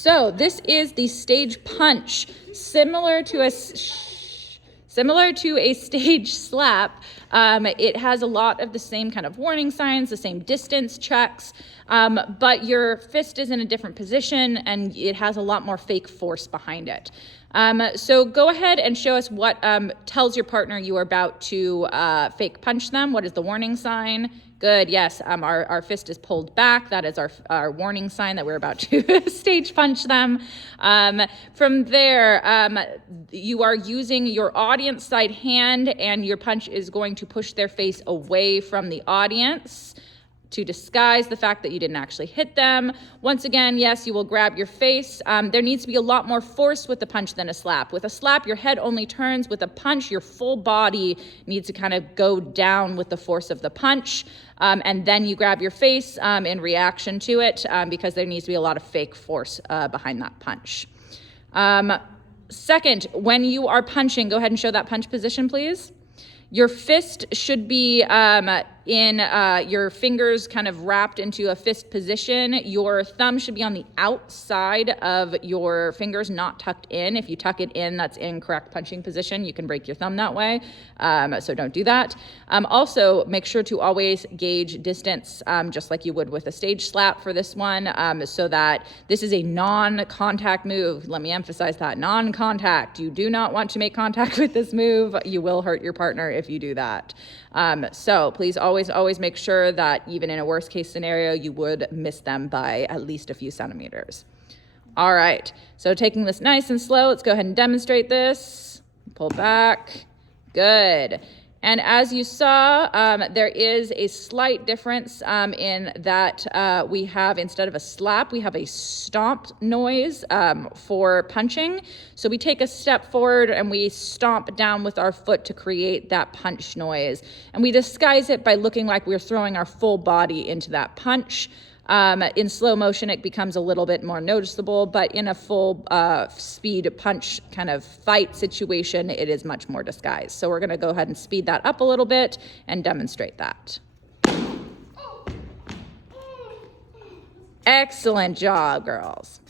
So this is the stage punch, similar to a stage slap. It has a lot of the same kind of warning signs, the same distance checks, but your fist is in a different position and it has a lot more fake force behind it. So go ahead and show us what tells your partner you are about to fake punch them. What is the warning sign? Good, yes, our fist is pulled back. That is our warning sign that we're about to stage punch them. From there, you are using your audience side hand and your punch is going to push their face away from the audience to disguise the fact that you didn't actually hit them. Once again, yes, you will grab your face. There needs to be a lot more force with the punch than a slap. With a slap, your head only turns. With a punch, your full body needs to kind of go down with the force of the punch. And then you grab your face in reaction to it because there needs to be a lot of fake force behind that punch. Second, when you are punching, go ahead and show that punch position, please. Your fist should be in your fingers kind of wrapped into a fist position. Your thumb should be on the outside of your fingers, not tucked in. If you tuck it in, that's incorrect punching position. You can break your thumb that way, so don't do that. Also, make sure to always gauge distance, just like you would with a stage slap for this one, so that this is a non-contact move. Let me emphasize that, non-contact. You do not want to make contact with this move. You will hurt your partner if you do that. So please always make sure that even in a worst case scenario, you would miss them by at least a few centimeters. All right, so taking this nice and slow, let's go ahead and demonstrate this. Pull back, good. And as you saw, there is a slight difference in that we have, instead of a slap, we have a stomp noise for punching. So we take a step forward and we stomp down with our foot to create that punch noise. And we disguise it by looking like we're throwing our full body into that punch. In slow motion, it becomes a little bit more noticeable, but in a full speed punch kind of fight situation, it is much more disguised. So we're going to go ahead and speed that up a little bit and demonstrate that. Excellent job, girls.